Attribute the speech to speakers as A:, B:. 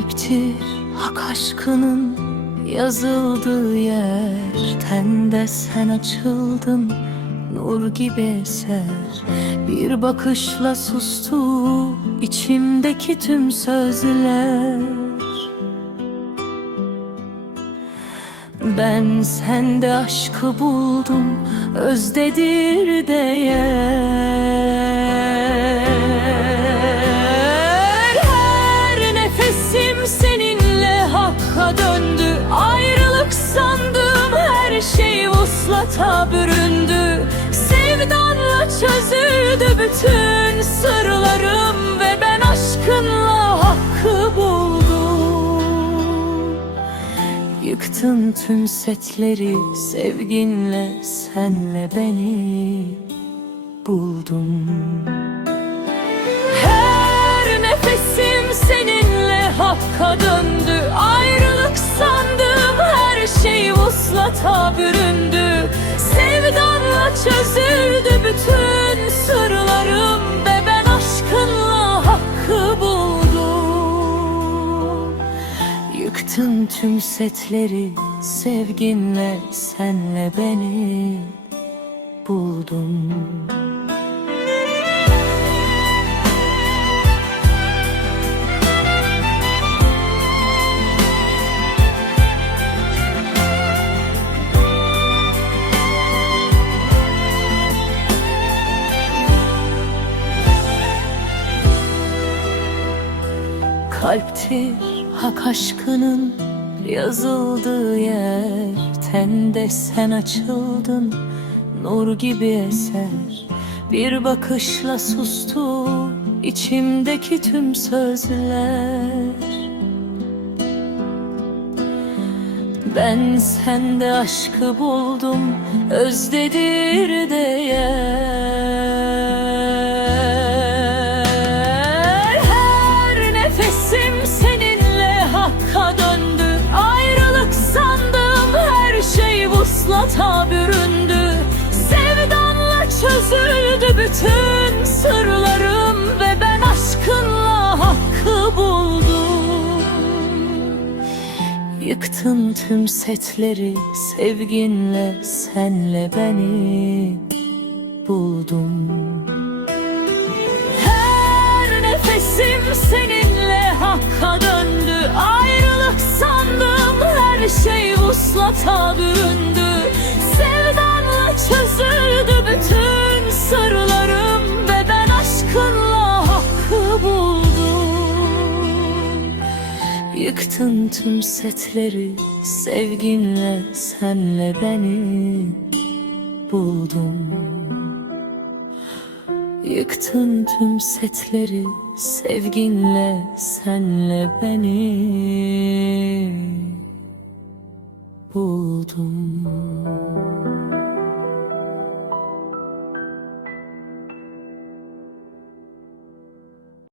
A: Kalptir. Hak aşkının yazıldığı yer Tende sen açıldın. Nur gibi eser. Bir bakışla sustu içimdeki tüm sözler. Ben sende aşkı buldum özdedir değer vuslata büründü. Sevdanla çözüldü bütün sırlarım Ve ben aşkınla hakkı buldum. Yıktın tüm setleri sevginle senle beni buldum. Her nefesim seninle hakka döndü. Ayrılık sandığım her şey vuslata büründü çözüldü bütün sırlarım Ve ben aşkınla hakkı buldum. Yıktın tüm setleri sevginle senle beni buldum Kalptir. Hak aşkının yazıldığı yer Tende sen açıldın. Nur gibi eser Bir bakışla sustu içimdeki tüm sözler. Ben sende aşkı buldum özdedir değer vuslata büründü Sevdanla çözüldü bütün sırlarım Ve ben aşkınla hakkı buldum. Yıktın tüm setleri sevginle senle beni buldum. Her nefesim seninle vuslata büründü. Sevdanla çözüldü bütün sırlarım Ve ben aşkınla hakkı buldum. Yıktın tüm setleri sevginle senle beni buldum. Yıktın tüm setleri sevginle senle beni 不同。